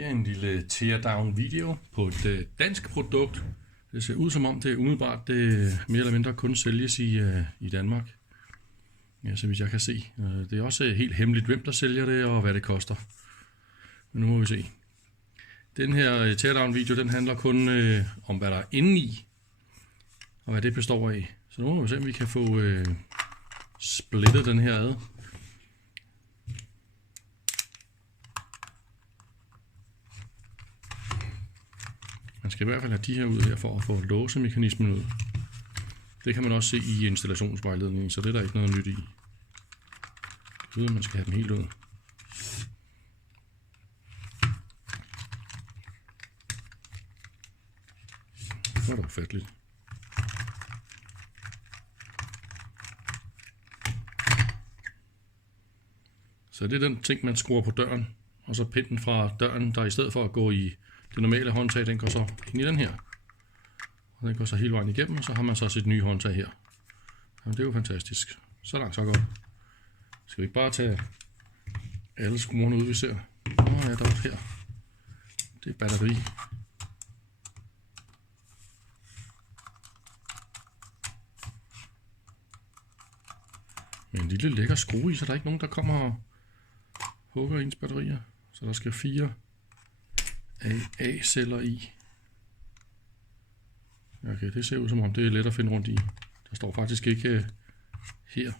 Her er en lille teardown video på et dansk produkt. Det ser ud som om det umiddelbart det mere eller mindre kun sælges i Danmark. Ja, så vidt jeg kan se. Det er også helt hemmeligt, hvem der sælger det og hvad det koster. Men nu må vi se. Den her teardown video, den handler kun om hvad der er inde i og hvad det består af. Så nu må vi se, om vi kan få splittet den her ad. Man skal i hvert fald have de her ud her for at få låsemekanismen ud. Det kan man også se i installationsvejledningen, så det er der ikke noget nyt i. Det er, man skal have dem helt ud. Det var da ufatteligt. Så det er den ting, man skruer på døren, og så pinden fra døren, der i stedet for at gå i det normale håndtag, den går så ind i den her. Og den går så hele vejen igennem, og så har man så sit nye håndtag her. Jamen, det er jo fantastisk. Så langt, så godt. Skal vi ikke bare tage alle skruerne ud, vi ser? Ja, der er her. Det er batteri. Med en lille lækker skrue i, så der er ikke nogen, der kommer og hugger ens batterier. Så der skal 4 AA-celler i. Okay, det ser ud som om det er let at finde rundt i. Der står faktisk ikke her.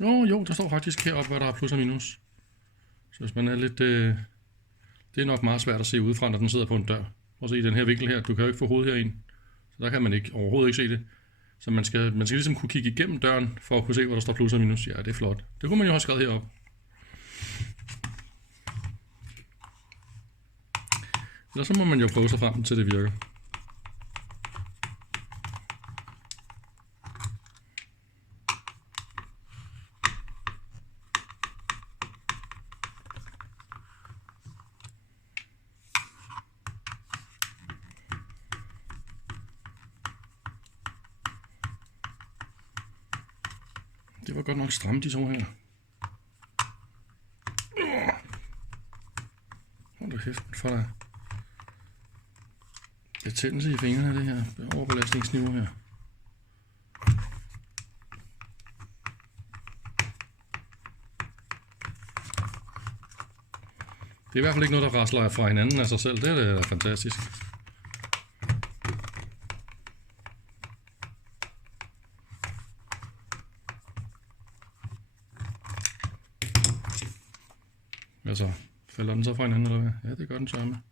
Jo, der står faktisk heroppe, hvad der er plus og minus. Så hvis man er lidt... det er nok meget svært at se udefra, når den sidder på en dør. Og så i den her vinkel her, du kan jo ikke få hovedet herind. Så der kan man ikke, overhovedet ikke se det. Så man skal ligesom kunne kigge igennem døren, for at kunne se, hvor der står plus og minus. Ja, det er flot. Det kunne man jo have skrevet heroppe. Eller så må man jo prøve sig frem til det virker. Det var godt nok stramt, de to her. Hold da kæft for dig. Betændelse i fingrene, det her overbelastningsniveau her. Det er i hvert fald ikke noget, der rasler fra hinanden af sig selv. Det er da fantastisk. Altså, falder den så fra hinanden, eller hvad? Ja, det gør den samme.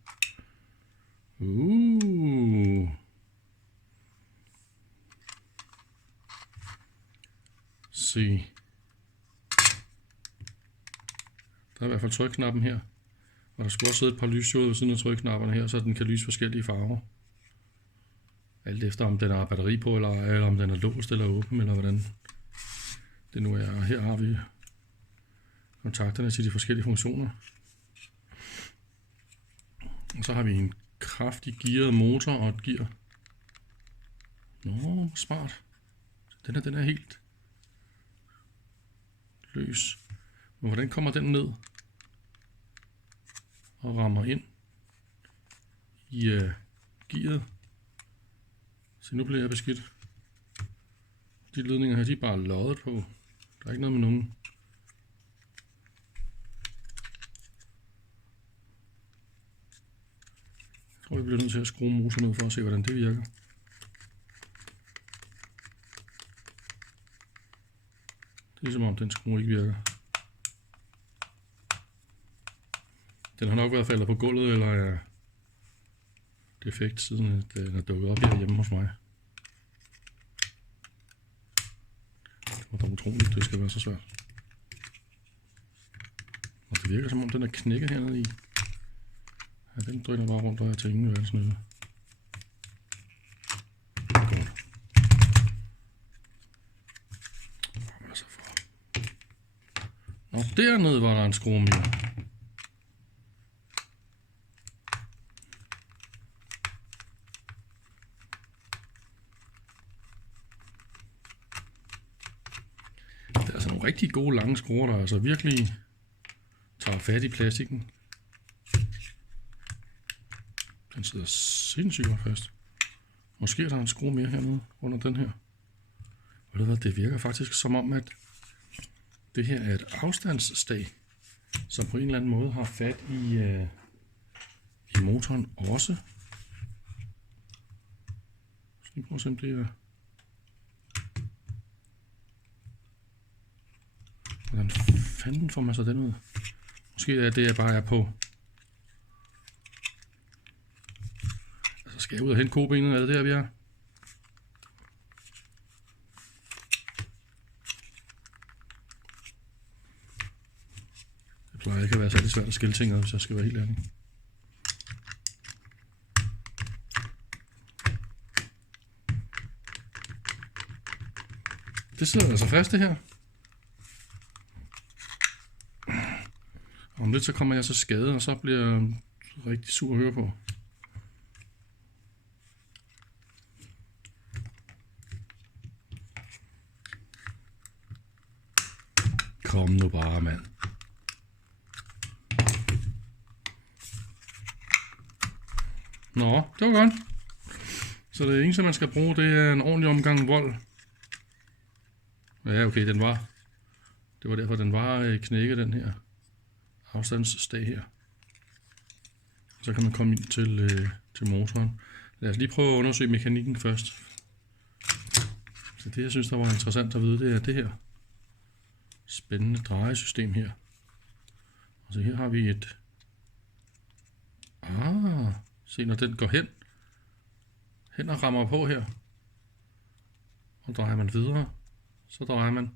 Se. Der er i hvert fald trykknappen her. Og der skulle også sidde et par lysdioder ved siden af trykknapperne her, så den kan lyse forskellige farver. Alt efter om den har batteri på, eller om den er låst eller åben, eller hvordan det nu er. Og her har vi kontakterne til de forskellige funktioner. Og så har vi en kraftig gearet motor og et gear. Nå, smart. Den er helt løs. Men hvordan kommer den ned og rammer ind i gearet? Så nu bliver jeg beskidt. De ledninger her, de er bare loddet på. Der er ikke noget med nogen. Jeg tror, vi bliver nødt til at skrue motoren ud for at se, hvordan det virker. Det er som om den skrue ikke virker. Den har nok været faldet på gulvet eller er defekt, siden den er dukket op her hjemme hos mig. Det var da utroligt, det skal være så svært. Og det virker som om den er knækket hernede i. Ja, den drøner bare rundt, og jeg til ingen verdens nytte. Godt. Hvad så for? Og dernede var der en skrue mere. Det er altså nogle rigtig gode lange skruer, der altså virkelig tager fat i plastikken. Den sidder sindssygt godt fast. Måske er der en skrue mere hernede under den her. Og det virker faktisk som om, at det her er et afstandsstag, som på en eller anden måde har fat i motoren også. Så lige prøve at se, om det er... Hvordan fanden får man så den ud? Måske er det, bare er på. Altså skal jeg ud og hente kobenet? Er det der, vi er? Det plejer ikke at være særlig svært at skille ting ad, hvis jeg skal være helt ærlig. Det sidder altså fast, det her. Om lidt så kommer jeg så skade, og så bliver jeg rigtig sur at høre på. Kom nu bare, mand. Nå, det var godt. Så det eneste, man skal bruge, det er en ordentlig omgang vold. Ja, okay, det var derfor, den var knækket, den her afstandsstag her. Så kan man komme ind til motoren. Lad os lige prøve at undersøge mekanikken først. Så det, jeg synes, der var interessant at vide, det er det her spændende drejesystem her. Og så her har vi et... se, når den går hen og rammer på her, og drejer man videre, så drejer man,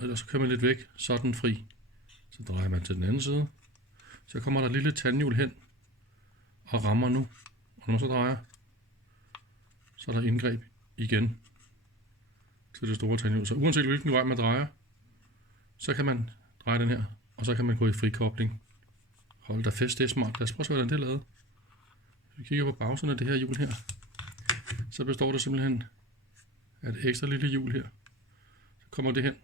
eller så kører man lidt væk, så er den fri. Så drejer man til den anden side, så kommer der et lille tandhjul hen og rammer nu, og når man så drejer, så er der indgreb igen til det store tandhjul. Så uanset hvilken vej man drejer, så kan man dreje den her, og så kan man gå i frikobling. Hold da fest, det er smart. Lad os prøve at se, hvordan det er lavet. Hvis vi kigger på bagsiden af det her hjul her, så består det simpelthen af et ekstra lille hjul her. Så kommer det hen.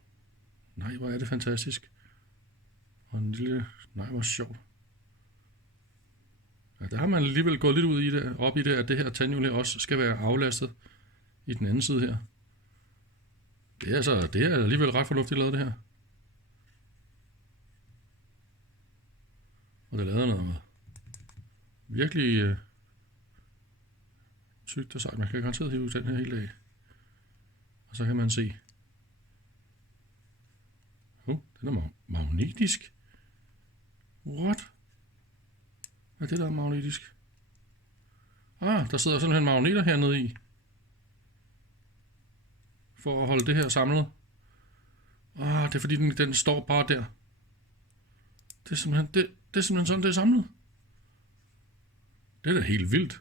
Nej, hvor er det fantastisk. Og en lille... Nej, hvor sjovt. Ja, der har man alligevel gået lidt ud i det, op i det, at det her tandhjul her også skal være aflastet i den anden side her. Det er alligevel ret fornuftigt lavet, det her. Og det lader noget virkelig tykt og sejt. Man kan garanteret hive den her hele dag. Og så kan man se. Den er magnetisk. What? Hvad er det, der er magnetisk? Der sidder simpelthen magneter hernede i. For at holde det her samlet. Det er fordi den står bare der. Det er simpelthen sådan, det er samlet. Det er da helt vildt.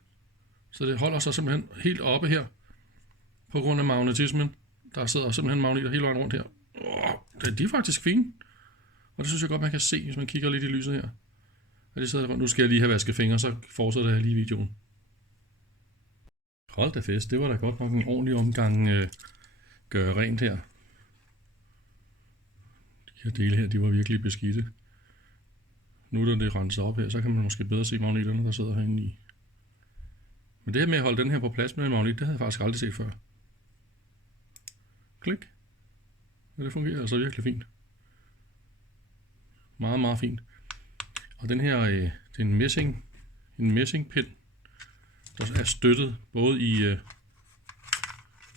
Så det holder sig simpelthen helt oppe her. På grund af magnetismen. Der sidder simpelthen magneter hele vejen rundt her. De er faktisk fine. Og det synes jeg godt, man kan se, hvis man kigger lidt i lyset her. Og det sidder der rundt. Nu skal jeg lige have vasket fingre, så fortsætter jeg lige videoen. Hold da fest. Det var da godt nok en ordentlig omgang gøre rent her. De her dele her, de var virkelig beskidte. Nu da det renser op her, så kan man måske bedre se magneterne, der sidder herinde i. Men det her med at holde den her på plads med en magnet, det havde jeg faktisk aldrig set før. Klik. Ja, det fungerer altså virkelig fint. Meget, meget fint. Og den her, det er en messingpind, der er støttet både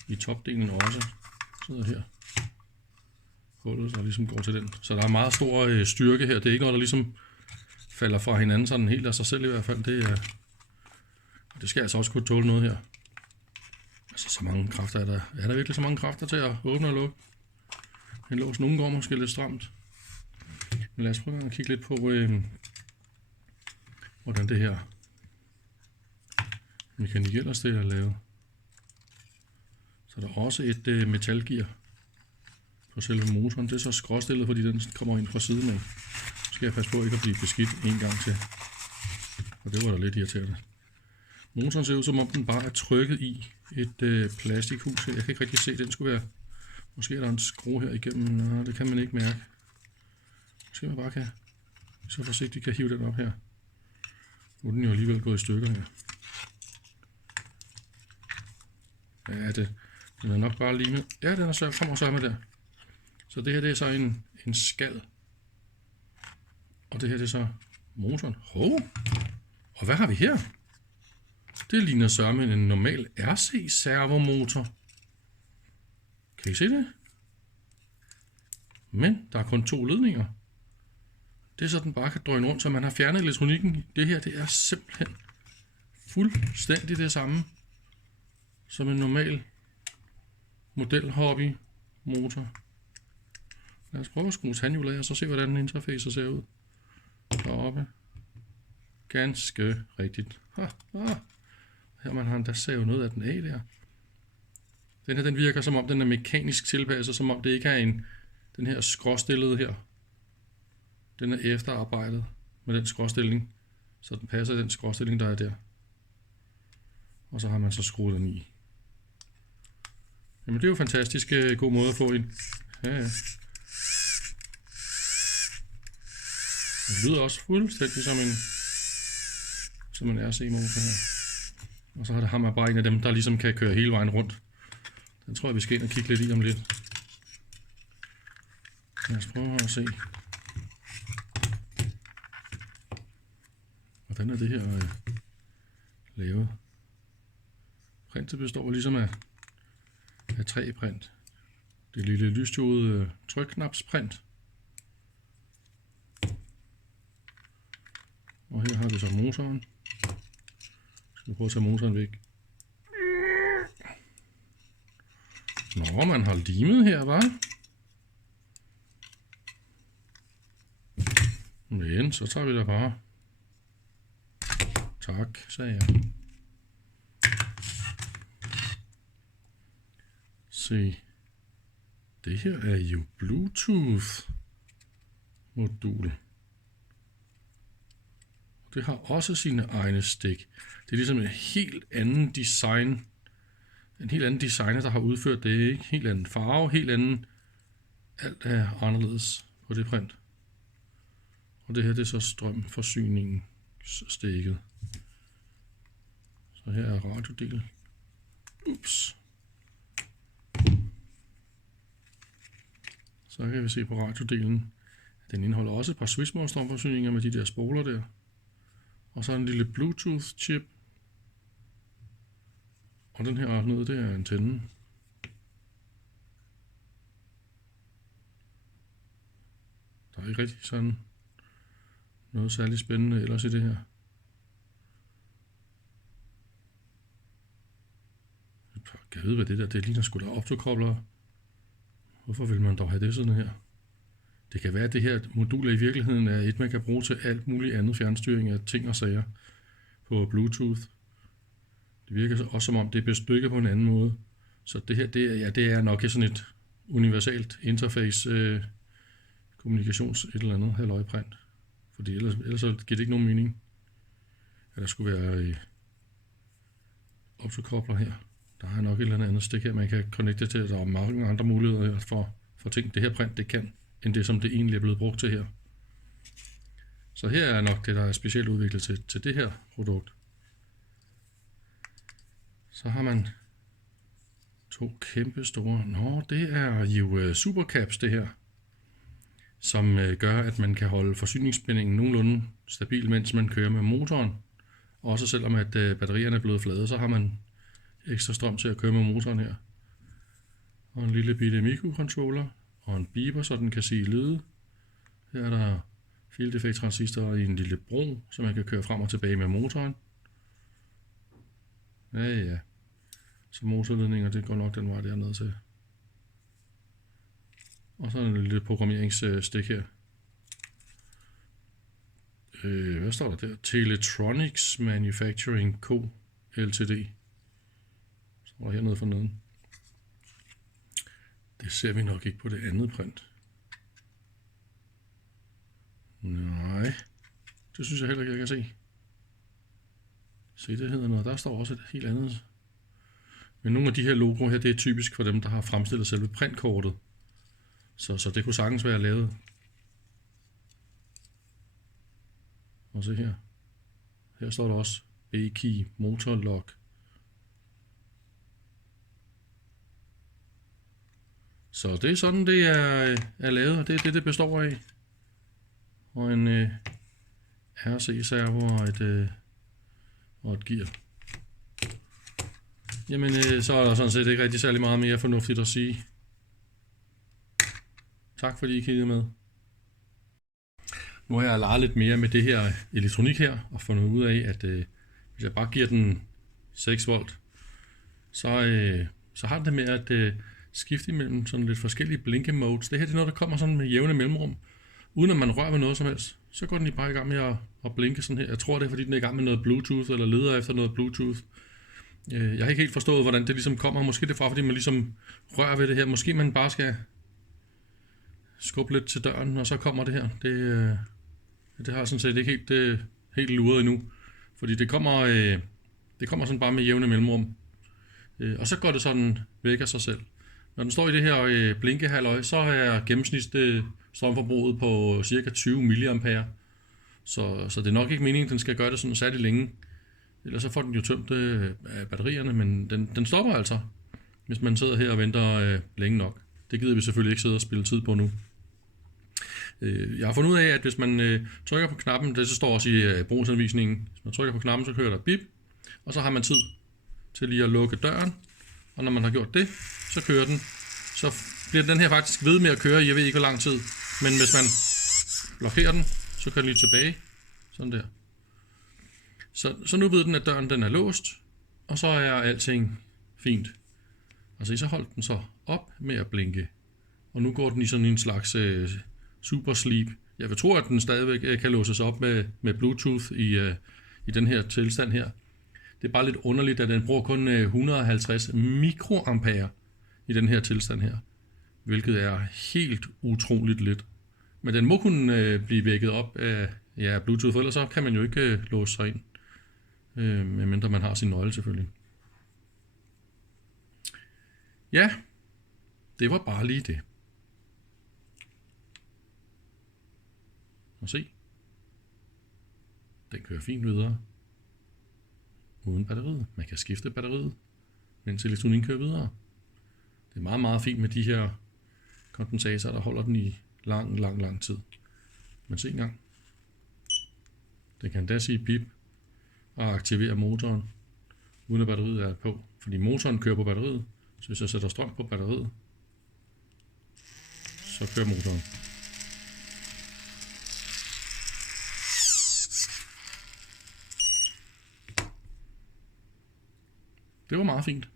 i topdelen også. Sidder her. Hullet, der ligesom går til den. Så der er meget stor styrke her. Det er ikke noget, der ligesom falder fra hinanden sådan helt af sig selv i hvert fald. Det skal altså også kunne tåle noget her. Altså så mange kræfter er der. Er der virkelig så mange kræfter til at åbne og lukke? En lås nogle går måske lidt stramt. Men lad os prøve at kigge lidt på, hvordan det her mekanik ellers det er lavet. Så der er også et metalgear på selve motoren. Det er så skråstillet, fordi den kommer ind fra siden af. Så skal jeg passe på ikke at blive beskidt en gang til. Og det var da lidt irriterende. Motoren ser ud som om den bare er trykket i et plastikhus. Jeg kan ikke rigtig se, den skulle være... Måske er der en skrue her igennem. Nå, det kan man ikke mærke. Måske man bare kan så forsigtigt kan hive den op her. Nu er den jo alligevel gået i stykker her. Ja, den er nok bare limet. Ja, den er så, kommer så med der. Så det her, det er så en skal. Og det her, det er så motoren. Hov! Og hvad har vi her? Det ligner sørme en normal RC-servomotor. Kan I se det? Men der er kun 2 ledninger. Det er så, den bare kan drøne rundt, så man har fjernet elektronikken. Det her, det er simpelthen fuldstændig det samme som en normal model-hobby motor. Lad os prøve at skrue tandhjulet af, og så se, hvordan interfacet ser ud. Deroppe. Ganske rigtigt. Her man har endda savet noget af den af der. Den her, den virker som om den er mekanisk tilpasset, som om det ikke er den her skråstillede her. Den er efterarbejdet med den skråstilling, så den passer den skråstilling, der er der. Og så har man så skruet den i. Jamen det er jo fantastisk god måde at få en. Ja. Det lyder også fuldstændig som en RC-motor her. Og så har man bare en af dem, der ligesom kan køre hele vejen rundt. Den tror jeg, vi skal ind og kigge lidt i om lidt. Lad os prøve at se. Hvordan er det her lavet? Printet består ligesom af 3 print. Det lille lysstjåede trykknapsprint. Og her har vi så motoren. Skal vi prøve at tage motoren væk. Nå, man har limet her, hva'? Men så tager vi da bare. Tak, sagde jeg. Se. Det her er jo Bluetooth modul. Det har også sine egne stik. Det er ligesom en helt anden design. En helt anden designer, der har udført det, ikke? Helt anden farve, helt anden. Alt er anderledes på det print. Og det her, det er så strømforsyningen stikket. Så her er radiodelen. Ups. Så kan vi se på radiodelen. Den indeholder også et par Swissmore strømforsyninger med de der spoler der. Og så en lille Bluetooth chip. Og den her nede, det er antennen. Der er ikke rigtig sådan noget særligt spændende ellers i det her. Jeg ved, hvad det der, det ligner sgu da optokoblere. Hvorfor vil man dog have det sådan her? Det kan være, at det her modul i virkeligheden er et, man kan bruge til alt muligt andet fjernstyring af ting og sager på Bluetooth. Det virker også som om, det er bestykket på en anden måde. Så det her, det er nok sådan et universalt interface kommunikations et eller andet halløjprint. Fordi ellers så giver det ikke nogen mening, at der skulle være optokobler her. Der er nok et eller andet stik her, man kan connecte til. Der er mange andre muligheder for ting, det her print det kan, end det som det egentlig er blevet brugt til her. Så her er nok det, der er specielt udviklet til det her produkt. Så har man 2 kæmpe store. Nå, det er jo supercaps det her, som gør, at man kan holde forsyningsspændingen nogenlunde stabil, mens man kører med motoren. Også selvom at batterierne er blevet flade, så har man ekstra strøm til at køre med motoren her. Og en lille bitte mikrocontroller og en beeper, så den kan sige lyde. Her er der field effect transistorer i en lille bro, så man kan køre frem og tilbage med motoren. Ja. Så motorledninger, det går nok den vej dernede til. Og så en lille programmeringsstik her. Hvad står der der? Teletronics Manufacturing Co. Ltd. Så er hernede for neden. Det ser vi nok ikke på det andet print. Nej, det synes jeg heller ikke, jeg kan se. Se, det hedder noget. Der står også et helt andet. Men nogle af de her logoer her, det er typisk for dem, der har fremstillet selve printkortet. Så det kunne sagtens være lavet. Og se her. Her står der også A-key motor lock. Så det er sådan, det er lavet, og det er det består af. Og en RC-servo og et gear. Jamen, så er der sådan set ikke rigtig særlig meget mere fornuftigt at sige. Tak fordi I kiggede med. Nu har jeg leget lidt mere med det her elektronik her, og fundet ud af, at hvis jeg bare giver den 6 volt, så har den det med at skifte imellem sådan lidt forskellige blinkemodes. Det her det er noget, der kommer sådan med jævne mellemrum, uden at man rører ved noget som helst. Så går den bare i gang med at blinke sådan her. Jeg tror, det er fordi, den er i gang med noget Bluetooth, eller leder efter noget Bluetooth. Jeg har ikke helt forstået, hvordan det ligesom kommer. Måske det er fra, fordi man ligesom rører ved det her. Måske man bare skal skubbe lidt til døren, og så kommer det her. Det har jeg sådan set ikke helt luret endnu. Fordi det kommer sådan bare med jævne mellemrum. Og så går det sådan væk af sig selv. Når den står i det her blinkehalløj, så er gennemsnitligt strømforbruget på cirka 20 mA. Så det er nok ikke meningen, at den skal gøre det sådan særlig længe. Ellers så får den jo tømt af batterierne, men den stopper altså, hvis man sidder her og venter længe nok. Det gider vi selvfølgelig ikke sidde og spille tid på nu. Jeg har fundet ud af, at hvis man trykker på knappen, det så står også i brugsanvisningen, hvis man trykker på knappen, så kører der bip, og så har man tid til lige at lukke døren, og når man har gjort det, så kører den. Så bliver den her faktisk ved med at køre, jeg ved ikke hvor lang tid, men hvis man blokerer den, så kører den lige tilbage, sådan der. Så nu ved den, at døren den er låst, og så er alting fint. Og så holdt den så op med at blinke, og nu går den i sådan en slags super sleep. Jeg vil tro, at den stadigvæk kan låses op med Bluetooth i den her tilstand her. Det er bare lidt underligt, at den bruger kun 150 mikroampere i den her tilstand her, hvilket er helt utroligt lidt. Men den må kunne blive vækket op af Bluetooth, for ellers så kan man jo ikke låse sig ind, medmindre man har sin nøgle selvfølgelig. Ja, det var bare lige det. Og se, den kører fint videre, uden batteriet. Man kan skifte batteriet, mens elektronikken kører videre. Det er meget, meget fint med de her kondensatorer, der holder den i lang tid. Men se engang. Den kan da sige pip og aktivere motoren, uden at batteriet er på. Fordi motoren kører på batteriet, så hvis jeg sætter strøm på batteriet, så kører motoren. Det var meget fint.